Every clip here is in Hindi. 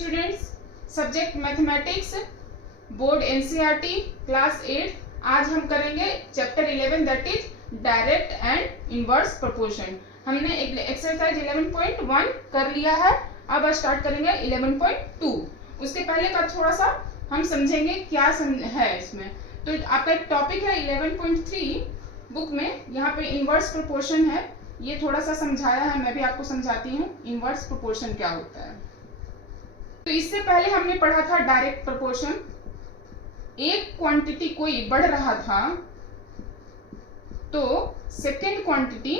Students, subject mathematics, board NCERT class 8। आज हम करेंगे chapter 11 that is direct and inverse proportion. हमने एक्सरसाइज 11.1 कर लिया है, अब स्टार्ट करेंगे 11.2। उसके पहले का थोड़ा सा हम समझेंगे क्या है इसमें। तो आपका एक टॉपिक है 11.3 बुक में, यहाँ पे इनवर्स प्रोपोर्शन है। ये थोड़ा सा समझाया है, मैं भी आपको समझाती हूँ इनवर्स प्रोपोर्शन क्या होता है। तो इससे पहले हमने पढ़ा था डायरेक्ट प्रोपोर्शन। एक क्वांटिटी कोई बढ़ रहा था तो सेकेंड क्वांटिटी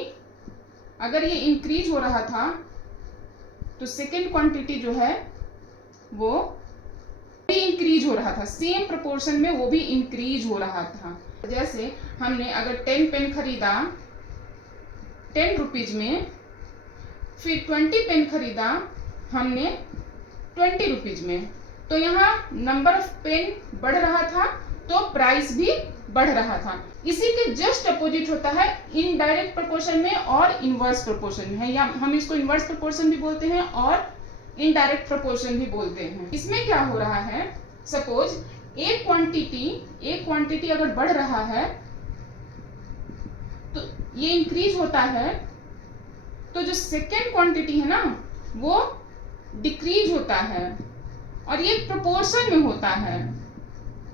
अगर ये इंक्रीज हो रहा था तो सेकेंड क्वांटिटी जो है वो भी इंक्रीज हो रहा था, सेम प्रोपोर्शन में वो भी इंक्रीज हो रहा था। जैसे हमने अगर 10 पेन खरीदा 10 रुपीज में, फिर 20 पेन खरीदा हमने 20 रुपीज में, तो यहाँ नंबर ऑफ पेन बढ़ रहा था तो प्राइस भी बढ़ रहा था। इसी के जस्ट अपोजिट होता है इनडायरेक्ट प्रोपोर्शन में और इनवर्स प्रोपोर्शन में, या हम इसको इनवर्स प्रोपोर्शन भी बोलते हैं और इनडायरेक्ट प्रोपोर्शन भी बोलते हैं। इसमें क्या हो रहा है, सपोज एक क्वांटिटी अगर बढ़ रहा है तो ये इंक्रीज होता है, तो जो सेकेंड क्वांटिटी है ना वो डिक्रीज होता है और ये प्रोपोर्शन में होता है।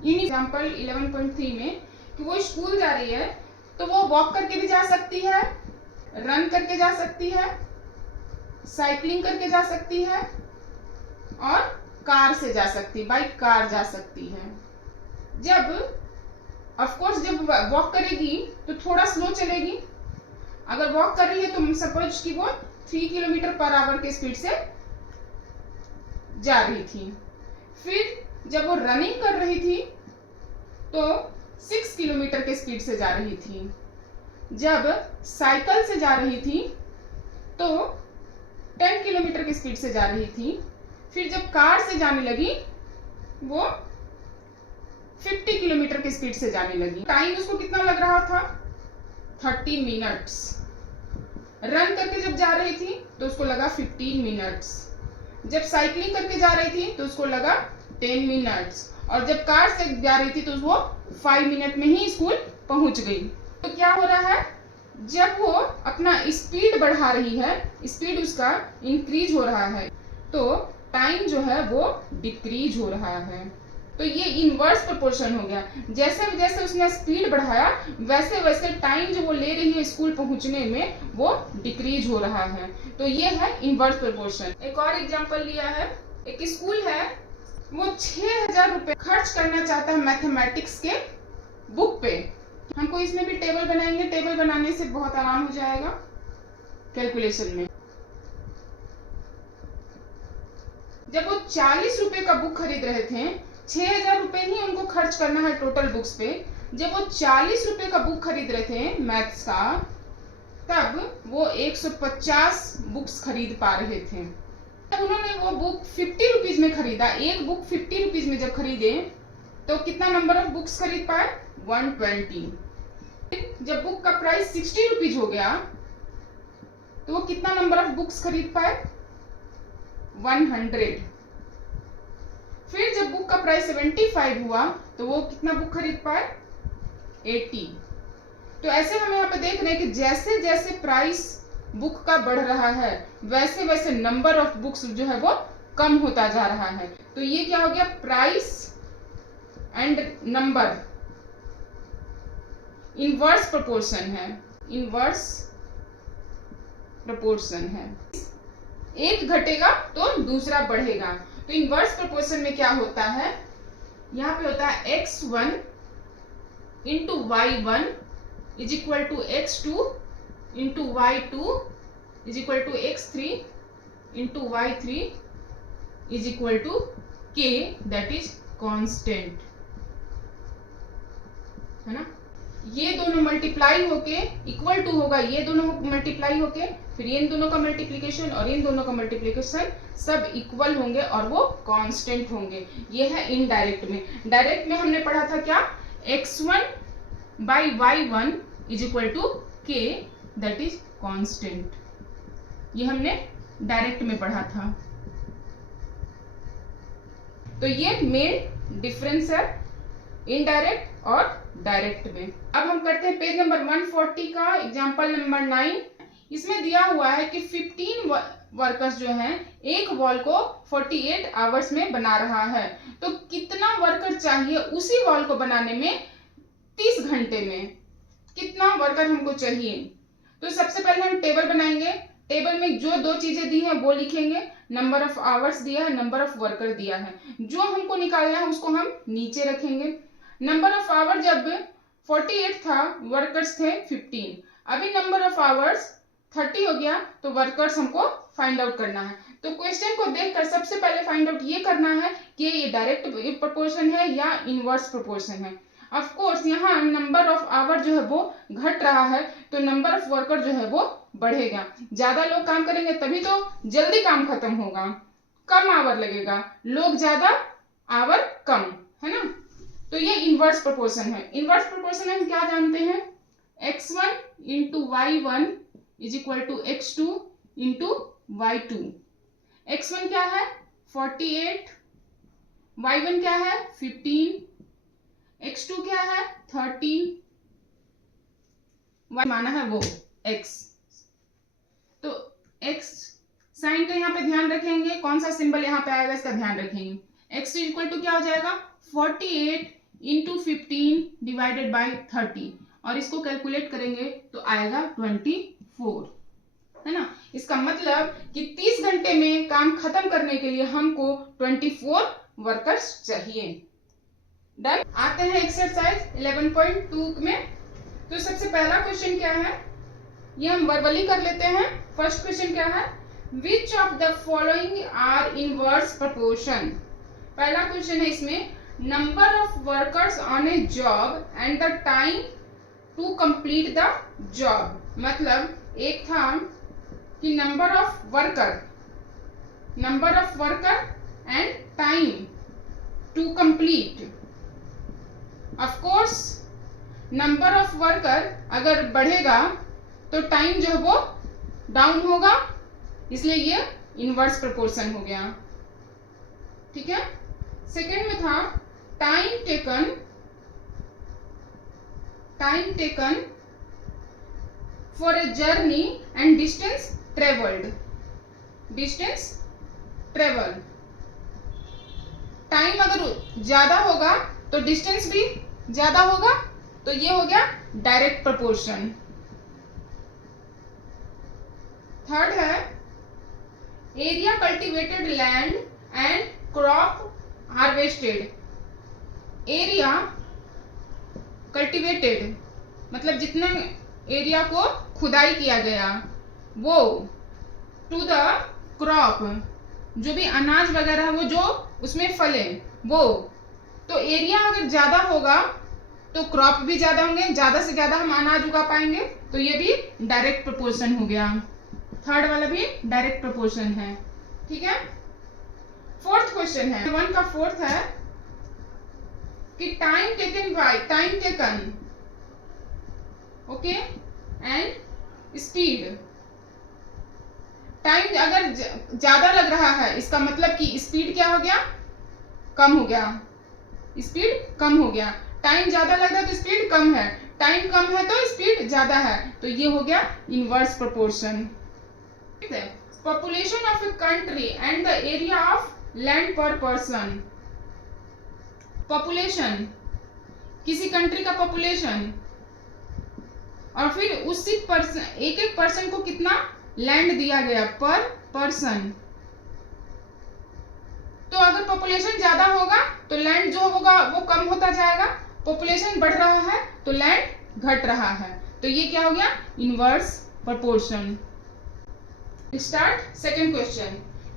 इन एग्जांपल 11.3 में कि वो स्कूल जा रही है तो वो वॉक करके भी जा सकती है, रन करके जा सकती है, साइकिलिंग करके जा सकती है और कार से जा सकती है, बाइक कार जा सकती है। जब ऑफ कोर्स जब वॉक करेगी तो थोड़ा स्लो चलेगी। अगर वॉक कर रही है तो सपोज कि वो 3 किलोमीटर पर आवर के स्पीड से जा रही थी। फिर जब वो रनिंग कर रही थी तो 6 किलोमीटर के स्पीड से जा रही थी। जब साइकिल से जा रही थी तो 10 किलोमीटर की स्पीड से जा रही थी। फिर जब कार से जाने लगी वो 50 किलोमीटर की स्पीड से जाने लगी। टाइम उसको कितना लग रहा था, 30 मिनट्स। रन करके जब जा रही थी तो उसको लगा 15 मिनट्स। जब साइकिलिंग करके जा रही थी तो उसको लगा 10 मिनट्स, और जब कार से जा रही थी तो वो 5 मिनट में ही स्कूल पहुंच गई। तो क्या हो रहा है, जब वो अपना स्पीड बढ़ा रही है, स्पीड उसका इंक्रीज हो रहा है, तो टाइम जो है वो डिक्रीज हो रहा है। तो ये इनवर्स प्रोपोर्शन हो गया। जैसे जैसे उसने स्पीड बढ़ाया वैसे वैसे टाइम जो वो ले रही है स्कूल पहुंचने में वो डिक्रीज हो रहा है। तो ये है इनवर्स प्रोपोर्शन। एक और एग्जांपल लिया है, एक स्कूल है, वो 6000 रुपए खर्च करना चाहता है मैथमेटिक्स के बुक पे। हमको इसमें भी टेबल बनाएंगे, टेबल बनाने से बहुत आराम हो जाएगा कैलकुलेशन में। जब वो 40 रुपए का बुक खरीद रहे थे, 6000 रुपए ही उनको खर्च करना है टोटल बुक्स पे। जब वो 40 रुपए का बुक खरीद रहे थे मैथ्स का, तब वो 150 बुक्स खरीद पा रहे थे। जब उन्होंने वो बुक 50 रुपीज में खरीदा, एक बुक 50 रुपीज में जब खरीदे तो कितना नंबर ऑफ बुक्स खरीद पाए, 120। जब बुक का प्राइस 60 रुपीज हो गया तो वो कितना नंबर ऑफ बुक्स खरीद पाए, 100। फिर जब बुक का प्राइस 75 हुआ तो वो कितना बुक खरीद पाए, 80। तो ऐसे हम यहाँ पे देख रहे हैं कि जैसे जैसे प्राइस बुक का बढ़ रहा है वैसे वैसे नंबर ऑफ बुक्स जो है वो कम होता जा रहा है। तो ये क्या हो गया, price and number inverse proportion है, इनवर्स प्रोपोर्शन है। एक घटेगा तो दूसरा बढ़ेगा। तो इनवर्स प्रोपोर्शन में क्या होता है, यहाँ पे होता है x1 into y1 is equal to x2 into y2 is equal to x3 into y3 is equal to k, that is constant, है ना। ये दोनों मल्टीप्लाई होके इक्वल टू होगा, ये दोनों मल्टीप्लाई होके फिर इन दोनों का मल्टीप्लिकेशन और इन दोनों का मल्टीप्लिकेशन सब इक्वल होंगे और वो कांस्टेंट होंगे। ये है इनडायरेक्ट में। डायरेक्ट में हमने पढ़ा था क्या, x1 by y1 is equal to k, that is constant. ये हमने डायरेक्ट में पढ़ा था। तो ये मेन डिफरेंस है इनडायरेक्ट और डायरेक्ट में। अब हम करते हैं पेज नंबर 140 का एग्जांपल नंबर 9। इसमें दिया हुआ है कि 15 वर्कर्स जो हैं एक वॉल को 48 आवर्स में बना रहा है, तो कितना वर्कर चाहिए उसी वॉल को बनाने में 30 घंटे में, कितना वर्कर हमको चाहिए। तो सबसे पहले हम टेबल बनाएंगे। टेबल में जो दो चीजें दी हैं वो लिखेंगे, नंबर ऑफ आवर्स दिया है, नंबर ऑफ वर्कर दिया है। जो हमको निकालना है उसको हम नीचे रखेंगे। नंबर ऑफ आवर जब 48 था, वर्कर्स थे 15। अभी नंबर ऑफ आवर्स 30 हो गया, तो वर्कर्स हमको फाइंड आउट करना है। तो क्वेश्चन को देखकर सबसे पहले फाइंड आउट ये करना है कि ये डायरेक्ट प्रोपोर्शन है या इनवर्स प्रोपोर्शन है। ऑफ कोर्स यहाँ नंबर ऑफ आवर जो है वो घट रहा है, तो नंबर ऑफ वर्कर जो है वो बढ़ेगा। ज्यादा लोग काम करेंगे तभी तो जल्दी काम खत्म होगा, कम आवर लगेगा, लोग ज्यादा आवर कम, है ना। तो ये इनवर्स प्रोपोर्शन है। इनवर्स प्रोपोर्शन हम क्या जानते हैं, x1 into y1 is equal to x2 into y2। x1 क्या है 48, y1 क्या है 15, x2 क्या है 30, y माना है वो x। तो x साइन का यहाँ पे ध्यान रखेंगे, कौन सा सिंबल यहाँ पे आएगा इसका ध्यान रखेंगे। x2 इक्वल टू क्या हो जाएगा 48 इंटू 15 डिवाइडेड बाई 30, और इसको कैलकुलेट करेंगे तो आएगा 24, है ना। इसका मतलब कि 30 घंटे में काम खत्म करने के लिए हमको 24 वर्कर्स चाहिए। डन। आते हैं एक्सरसाइज 11.2 में। तो सबसे पहला क्वेश्चन क्या है, ये हम वर्बली कर लेते हैं। फर्स्ट क्वेश्चन क्या है, which of the following are inverse proportion. पहला क्वेश्चन है इसमें, number of workers on a job and the time to complete the job. मतलब एक था कि number of worker and time to complete. Of course number of worker अगर बढ़ेगा तो टाइम जो है वो डाउन होगा, इसलिए ये इनवर्स प्रोपोर्शन हो गया। ठीक है। सेकेंड में था time taken for a journey and distance travelled. Time अगर ज्यादा होगा तो डिस्टेंस भी ज्यादा होगा, तो ये हो गया डायरेक्ट प्रोपोर्शन। थर्ड है area cultivated land and crop harvested. Area cultivated मतलब जितना एरिया को खुदाई किया गया, वो टू द क्रॉप जो भी अनाज वगैरह है वो जो उसमें फले वो। तो एरिया अगर ज्यादा होगा तो क्रॉप भी ज्यादा होंगे, ज्यादा से ज्यादा हम अनाज उगा पाएंगे, तो ये भी डायरेक्ट प्रोपोर्शन हो गया। थर्ड वाला भी डायरेक्ट प्रोपोर्शन है। ठीक है। फोर्थ क्वेश्चन है, 1 का फोर्थ है कि time taken okay and speed. Time अगर ज्यादा लग रहा है, इसका मतलब कि स्पीड क्या हो गया, कम हो गया, स्पीड कम हो गया। टाइम ज्यादा लग रहा है तो स्पीड कम है, टाइम कम है तो स्पीड ज्यादा है, तो ये हो गया inverse proportion. Population of a country and the area of land पर पर्सन। पॉपुलेशन, किसी कंट्री का पॉपुलेशन, और फिर उसी पर्सन, एक पर्सन को कितना लैंड दिया गया पर पर्सन। तो अगर पॉपुलेशन ज्यादा होगा तो लैंड जो होगा वो कम होता जाएगा, पॉपुलेशन बढ़ रहा है तो लैंड घट रहा है, तो ये क्या हो गया inverse proportion. Start second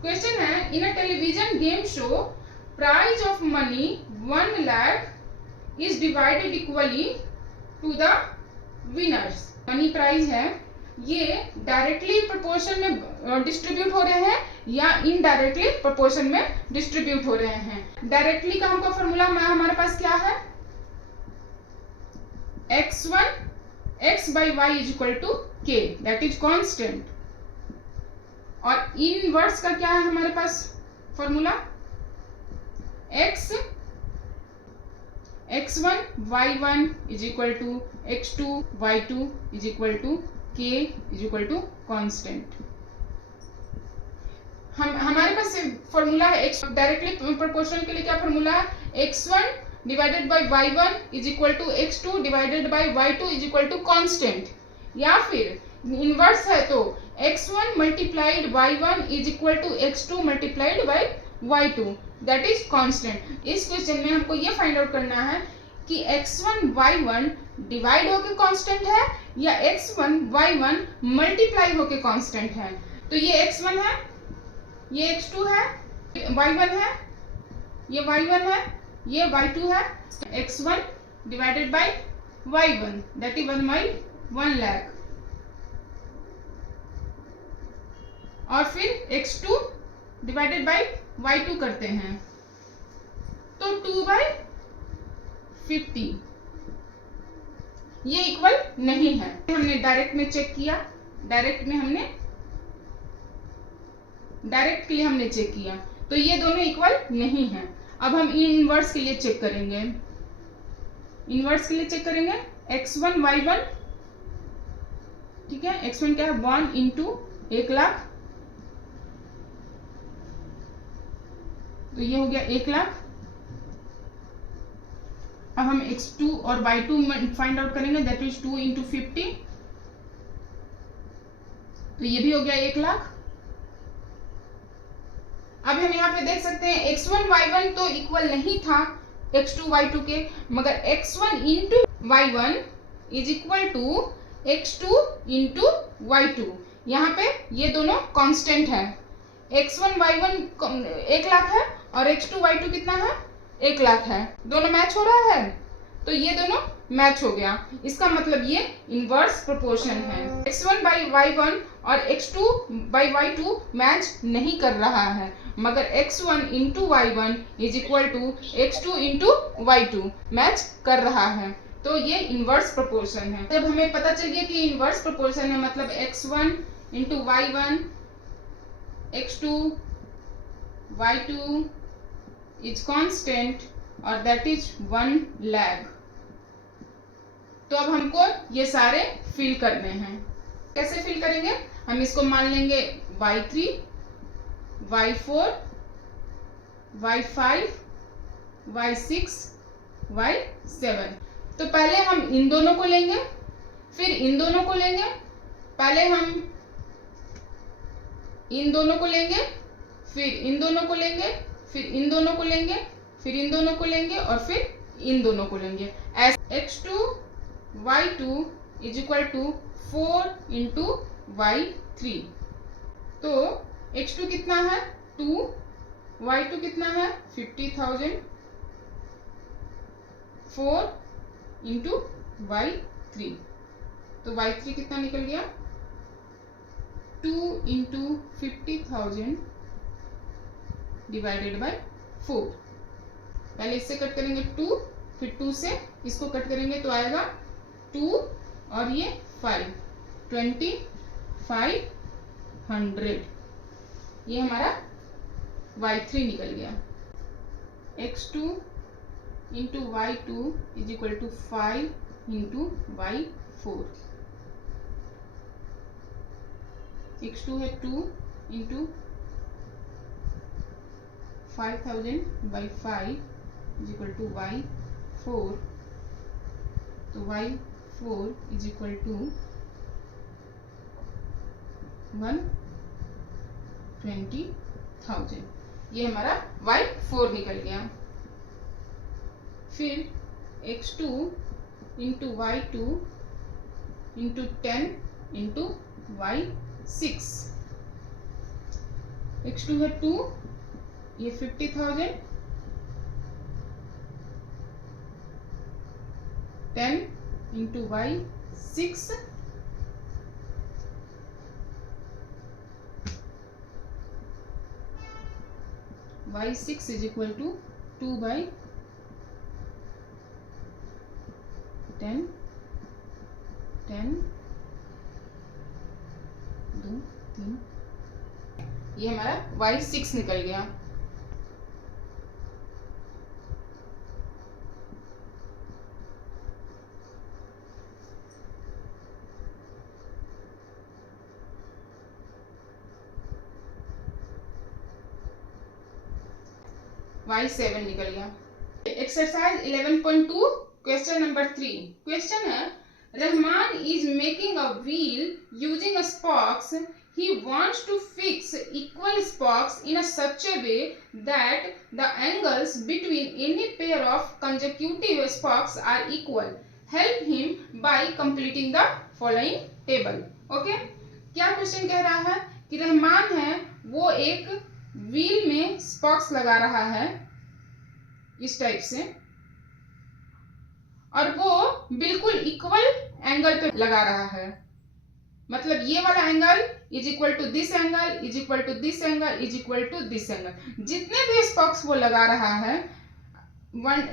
question है, in a television game show prize of money 1 lakh is divided equally to the winners. Money prize है, ये डायरेक्टली प्रोपोर्शन में डिस्ट्रीब्यूट हो रहे हैं या इनडायरेक्टली प्रोपोर्शन में डिस्ट्रीब्यूट हो रहे हैं। डायरेक्टली का हमको फॉर्मूला हमारे पास क्या है, x by y is equal to k, that is constant. और इनवर्स का क्या है हमारे पास formula, x1 y1 is equal to x2 y2 is equal to k is equal to constant. हमारे पास फॉर्मूला है x डायरेक्टली प्रोपोर्शनल के लिए क्या फॉर्मूला है, x1 divided by y1 is equal to x2 divided by y2 is equal to constant, या फिर इनवर्स है तो x1 multiplied y1 is equal to x2 multiplied by y2 that is constant. इस क्वेश्चन में हमको ये फाइंड आउट करना है कि x1 y1 डिवाइड होके कांस्टेंट है या x1 y1 मल्टीप्लाई होके कांस्टेंट है। तो ये x1 है, ये x2 है, y1 है, ये y1 है, ये y2 है। x1 divided by y1 that is 1 lakh, और फिर x2 डिवाइडेड बाय y2 करते हैं तो 2/50 ये इक्वल नहीं है। हमने डायरेक्ट में चेक किया, डायरेक्ट के लिए हमने चेक किया तो ये दोनों इक्वल नहीं है। अब हम इनवर्स के लिए चेक करेंगे, x1 y1, ठीक है, x1 क्या है 1 इंटू 1 लाख, तो ये हो गया 1 लाख। अब हम x2 और y2 फाइंड आउट करेंगे दैट इज 2 इंटू 50, तो ये भी हो गया 1 लाख। अब हम यहाँ पे देख सकते हैं x1 y1 तो इक्वल नहीं था x2 y2 के, मगर x1 into y1 is equal to x2 into y2। यहाँ पे ये दोनों कांस्टेंट है, x1 y1 1 लाख है और x2 y2 कितना है 1 लाख है, दोनों मैच हो रहा है, तो ये दोनों मैच हो गया। इसका मतलब ये इनवर्स प्रोपोर्शन है। x1 by y1 और x2 by y2 मैच नहीं कर रहा है, मगर x1 into y1 is equal to x2 into y2 match कर रहा है, तो ये इनवर्स प्रोपोर्शन है। जब हमें पता चल गया कि इनवर्स प्रोपोर्शन है मतलब x1 into y1 x2 y2 is constant और that is 1 लाख। तो अब हमको ये सारे फिल करने हैं। कैसे फिल करेंगे, हम इसको मान लेंगे y3 y4 y5 y6 y7। तो पहले हम इन दोनों को लेंगे, फिर इन दोनों को लेंगे, पहले हम इन दोनों को लेंगे, फिर इन दोनों को लेंगे, फिर इन दोनों को लेंगे, फिर इन दोनों को लेंगे और फिर इन दोनों को लेंगे। x2 y2 is equal to 4 into y3। तो x2 कितना है 2, y2 कितना है 50,000, 4 इंटू y3, तो y3 कितना निकल गया 2 इंटू 50,000 डिवाइडेड बाय 4। पहले इससे कट करेंगे 2, फिर 2 से इसको कट करेंगे तो आएगा 2 और ये 5, 2500। ये हमारा y3 निकल गया। x2 into y2 is equal to 5 into y4। x2 है 2 into 5000 by 5 is equal to y4, तो y4 is equal to 120,000। ये हमारा y4 निकल गया। फिर x2 into y2 into 10 into y6, x2 है 2, ये 50,000, 10 into y6, y6 is equal to 2/10, 10 2 3, ये हमारा y6 निकल गया। y7 निकल गया। Exercise 11.2 question number 3। क्वेश्चन है, Rahman is making a wheel using a स्पॉक्स. He wants to fix equal spokes in a such a way that the angles between any pair of consecutive spokes are equal. Help him by completing the following table. Okay? क्या क्वेश्चन कह रहा है कि रहमान है वो एक व्हील में स्पॉक्स लगा रहा है इस टाइप से, और वो बिल्कुल इक्वल एंगल पे लगा रहा है। मतलब ये वाला angle is equal to this angle is equal to this angle is equal to this angle. जितने भी स्पॉक्स वो लगा रहा है,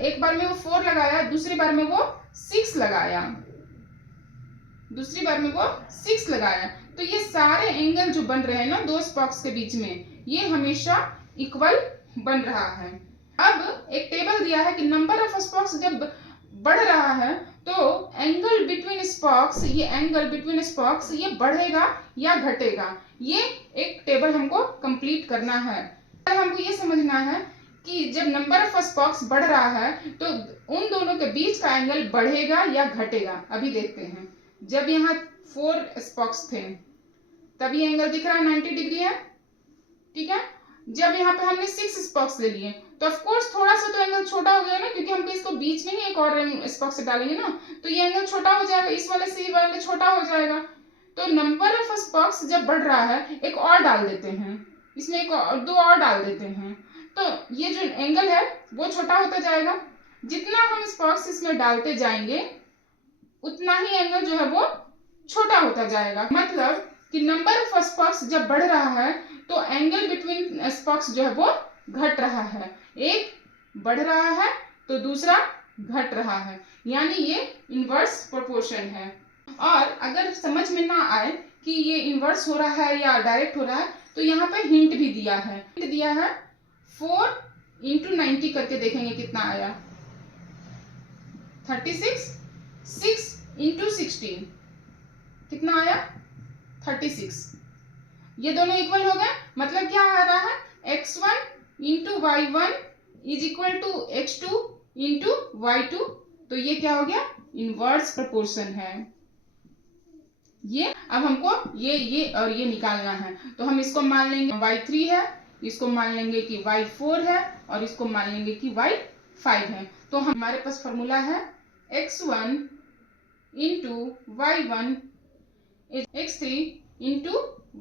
एक बार में वो 4 लगाया, दूसरी बार में वो 6 लगाया, दूसरी बार में वो 6 लगाया, तो ये सारे एंगल जो बन रहे हैं ना दो स्पॉक्स के बीच में, ये हमेशा इक्वल बन रहा है। अब एक टेबल दिया है कि नंबर ऑफ स्पॉक्स जब बढ़ रहा है तो एंगल बिटवीन स्पॉक्स, ये एंगल बिटवीन स्पॉक्स ये बढ़ेगा या घटेगा। ये एक टेबल हमको कंप्लीट करना है। हमको ये समझना है कि जब नंबर ऑफ स्पॉक्स बढ़ रहा है तो उन दोनों के बीच का एंगल बढ़ेगा या घटेगा। अभी देखते हैं, जब यहाँ 4 स्पॉक्स थे तब ये एंगल दिख रहा है 90 डिग्री है, ठीक है। जब यहाँ पे हमने 6 स्पॉक्स ले लिए तो ऑफ कोर्स थोड़ा सा तो एंगल छोटा हो गया ना, क्योंकि हम इसको बीच में ही एक और स्पॉक्स डालेंगे ना, तो ये एंगल छोटा हो जाएगा, इस वाले से ये वाले छोटा हो जाएगा। तो नंबर ऑफ स्पॉक्स जब बढ़ रहा है एक और डाल देते हैं, इसमें एक और 2 और डाल देते हैं, तो ये जो एंगल है वो छोटा होता जाएगा। जितना हम स्पॉक्स इसमें डालते जाएंगे उतना ही एंगल जो है वो छोटा होता जाएगा। मतलब कि नंबर ऑफ स्पॉक्स जब बढ़ रहा है तो एंगल बिटवीन स्पॉक्स जो है वो घट रहा है। एक बढ़ रहा है तो दूसरा घट रहा है, यानी ये इनवर्स प्रोपोर्शन है। और अगर समझ में ना आए कि ये इनवर्स हो रहा है या डायरेक्ट हो रहा है तो यहाँ पे हिंट भी दिया है। 4 × 90 करके देखेंगे कितना आया, 36। 6 × 16 कितना आया, 36। ये दोनों इक्वल हो गए। मतलब क्या आ रहा है, x1 × y1 is equal to x2 × y2। तो ये क्या हो गया, इनवर्स प्रोपोर्शन है। ये अब हमको ये और ये निकालना है, तो हम इसको मान लेंगे y3 है, इसको मान लेंगे कि y4 है, और इसको मान लेंगे कि y5 है। तो हमारे पास फॉर्मूला है x1 × y1 x3 ×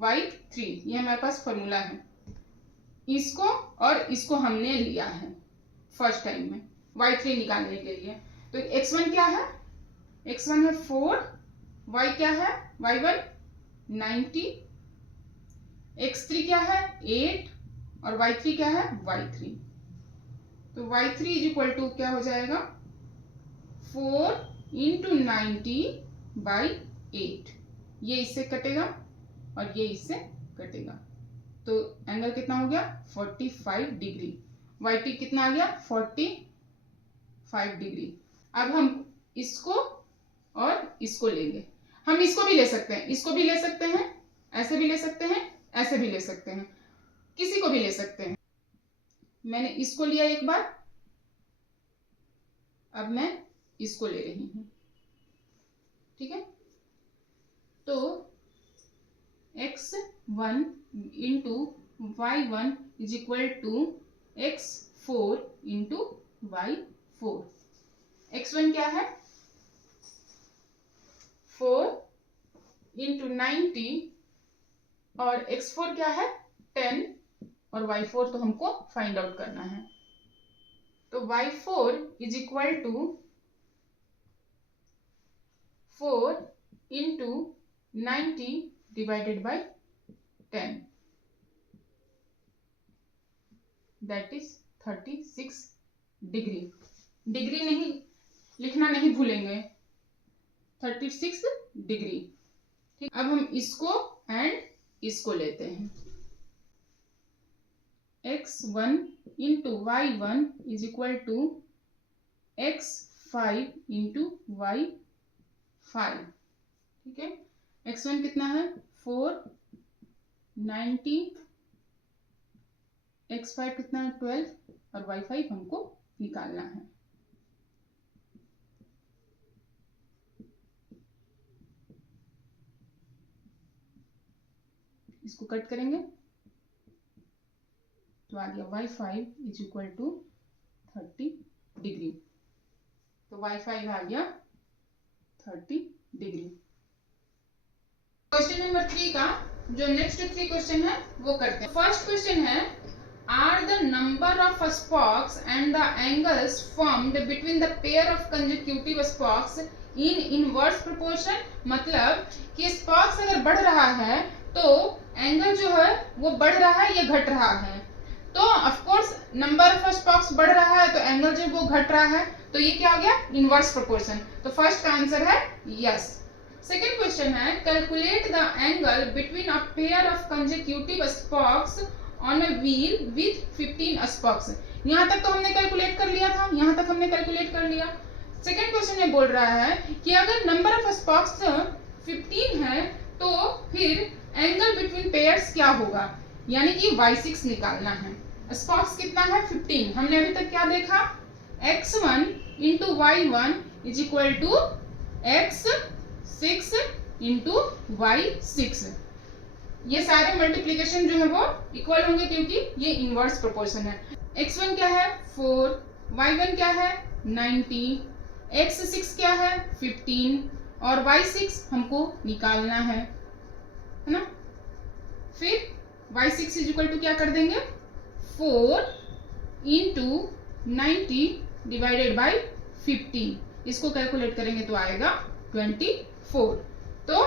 y3। ये हमारे पास फॉर्मूला है। इसको और इसको हमने लिया है फर्स्ट टाइम में y3 निकालने के लिए। तो x1 क्या है, x1 है 4, y क्या है y1 90, x3 क्या है 8, और y3 क्या है y3। तो y3 इज इक्वल टू क्या हो जाएगा, 4 × 90/8। ये इससे कटेगा और ये इससे कटेगा, तो एंगल कितना हो गया, 45 डिग्री। y3 कितना आ गया, 45 डिग्री। अब हम इसको और इसको लेंगे। हम इसको भी ले सकते हैं, इसको भी ले सकते हैं, ऐसे भी ले सकते हैं, ऐसे भी ले सकते हैं, किसी को भी ले सकते हैं। मैंने इसको लिया एक बार, अब मैं इसको ले रही हूं, ठीक है। तो x1 × y1 is equal to x4 × y4। x1 क्या है 4 × 90, और x4 क्या है 10, और y4 तो हमको फाइंड आउट करना है। तो y4 is equal to 4 × 90 divided by 10, that is 36 degree. Degree नहीं लिखना नहीं भूलेंगे, 36 डिग्री। ठीक, अब हम इसको एंड इसको लेते हैं। x1 × y1 is equal to x5 × y5, ठीक है। x1 कितना है 4, 90, x5 कितना है 12 और y5 हमको निकालना है। इसको कट करेंगे तो आ गया y5 is equal to 30 degree. तो y5 आ गया 30 डिग्री। क्वेश्चन नंबर 3 का जो नेक्स्ट 3 क्वेश्चन है वो करते हैं। फर्स्ट क्वेश्चन है are the number of spokes and the angles formed between the pair of consecutive spokes in inverse proportion. मतलब कि स्पॉक्स अगर बढ़ रहा है तो एंगल जो है वो बढ़ रहा है या घट रहा है। तो ऑफ कोर्स नंबर ऑफ स्पॉक्स बढ़ रहा है तो एंगल जो वो घट रहा है, तो ये क्या हो गया इनवर्स प्रोपोर्शन। तो फर्स्ट का आंसर है यस। सेकेंड क्वेश्चन है calculate the angle between a pair of consecutive स्पॉक्स on a wheel with 15 स्पॉक्स। यहाँ तक तो हमने कैलकुलेट कर लिया था, यहाँ तक हमने कैलकुलेट कर लिया। सेकेंड क्वेश्चन में बोल रहा है कि अगर नंबर ऑफ स्पॉक्स 15 है तो फिर एंगल बिटवीन पेयर्स क्या होगा, यानी कि y6 निकालना है। स्पॉक्स कितना है 15। हमने अभी तक क्या देखा x1 into y1 is equal to x6 into y6। ये सारे मल्टीप्लीकेशन जो है वो इक्वल होंगे क्योंकि ये इनवर्स प्रोपोर्शन है। x1 क्या है 4, y1 क्या है 90, x6 क्या है 15 और y6 हमको निकालना है ना। फिर y6 इज इक्वल टू क्या कर देंगे 4 इंटू 90 डिवाइडेड बाई 15। इसको कैलकुलेट करेंगे तो आएगा 24। तो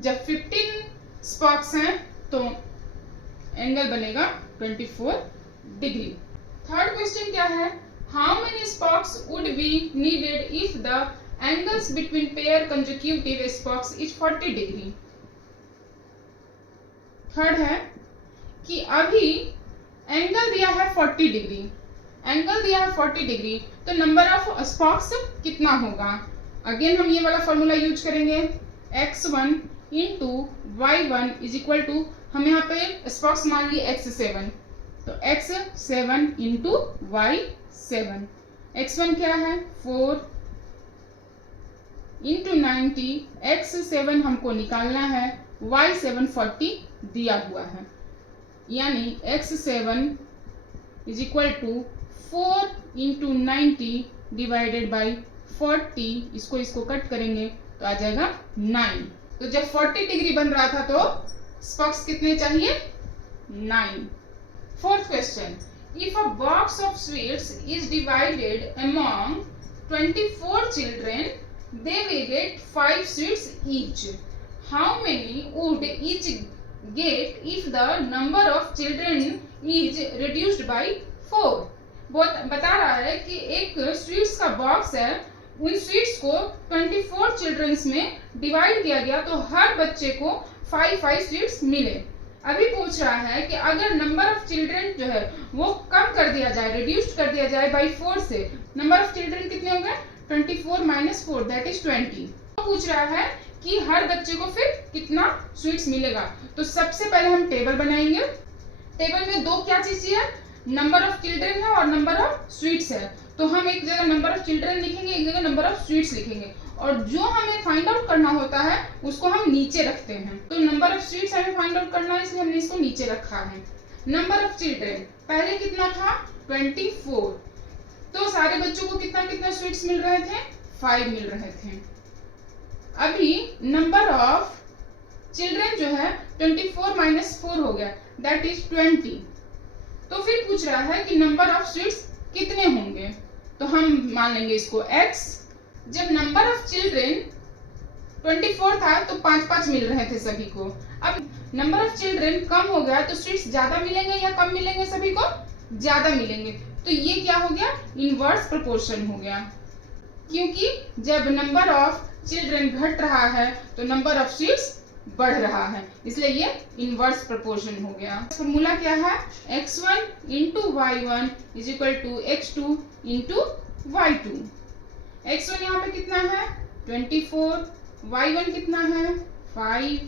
जब 15 स्पॉक्स हैं तो एंगल बनेगा 24 डिग्री। थर्ड क्वेश्चन क्या है how many स्पॉक्स would be needed if the angles between pair consecutive स्पॉक्स is 40 degree. Third है कि अभी एंगल दिया है 40 डिग्री, एंगल दिया है 40 डिग्री, तो नंबर ऑफ स्पॉक्स कितना होगा। अगेन हम ये वाला फॉर्मूला यूज करेंगे x1 into y1 is equal to, हम यहाँ पे स्पॉक्स मान लिए x7, तो x7 इंटू y7। x1 क्या है 4 इंटू 90, x7 हमको निकालना है, y7 40 दिया हुआ है, यानी x7 is equal to 4 into 90 divided by 40। इसको कट करेंगे तो आ जाएगा 9। तो जब 40 डिग्री बन रहा था तो स्पॉक्स कितने चाहिए 9। Fourth question if a box of sweets is divided among 24 children they will get 5 sweets each. How many would each get if the number of children is reduced by 4। बता रहा है कि एक स्वीट्स का बॉक्स है, उन स्वीट्स को 24 चिल्ड्रंस में डिवाइड किया गया तो हर बच्चे को 5 स्वीट्स मिले। अभी पूछ रहा है कि अगर नंबर ऑफ चिल्ड्रन जो है वो कम कर दिया जाए, रिड्यूस्ड कर दिया जाए बाई 4 से, नंबर ऑफ चिल्ड्रन कितने हो गए 24 माइनस 4 दैट इज 20। तो पूछ रहा है कि हर बच्चे को फिर कितना स्वीट्स मिलेगा। तो सबसे पहले हम टेबल बनाएंगे। टेबल में दो क्या चीज है, नंबर ऑफ चिल्ड्रन है और नंबर ऑफ स्वीट्स है। तो हम एक जगह नंबर ऑफ चिल्ड्रन लिखेंगे, एक जगह नंबर ऑफ स्वीट्स लिखेंगे, और जो हमें फाइंड आउट करना होता है उसको हम नीचे रखते हैं। तो नंबर ऑफ स्वीट्स हमें फाइंड आउट करना है, इसलिए हमने इसको नीचे रखा है। नंबर ऑफ चिल्ड्रन पहले कितना था 24, तो सारे बच्चों को कितना कितना स्वीट्स मिल रहे थे 5 मिल रहे थे। अभी नंबर ऑफ चिल्ड्रन जो है 24 माइनस 4 हो गया दैट इज 20। तो फिर पूछ रहा है कि नंबर ऑफ स्वीट्स कितने होंगे, तो हम मान लेंगे इसको x। जब नंबर ऑफ चिल्ड्रन 24 था तो 5 मिल रहे थे सभी को। अब नंबर ऑफ चिल्ड्रन कम हो गया तो स्वीट्स ज्यादा मिलेंगे या कम मिलेंगे, सभी को ज्यादा मिलेंगे। तो ये क्या हो गया इनवर्स प्रोपोर्शन हो गया, क्योंकि जब नंबर ऑफ चिल्ड्रन घट रहा है तो नंबर ऑफ स्वीट्स बढ़ रहा है, इसलिए ये इनवर्स प्रोपोर्शन हो गया। फॉर्मूला क्या है x1 into y1 is equal to x2 into y2। x1 यहाँ पे कितना है 24, y1 कितना है 5,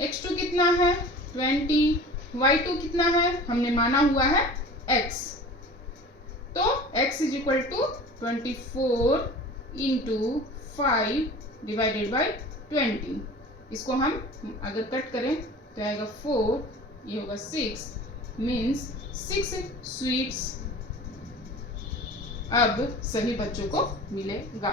x2 कितना है 20 y2 कितना है, हमने माना हुआ है x, तो x is equal to 24 into 5 divided by 20। इसको हम अगर कट करें तो आएगा 4, ये होगा 6, मीन्स 6 स्वीट्स अब सभी बच्चों को मिलेगा।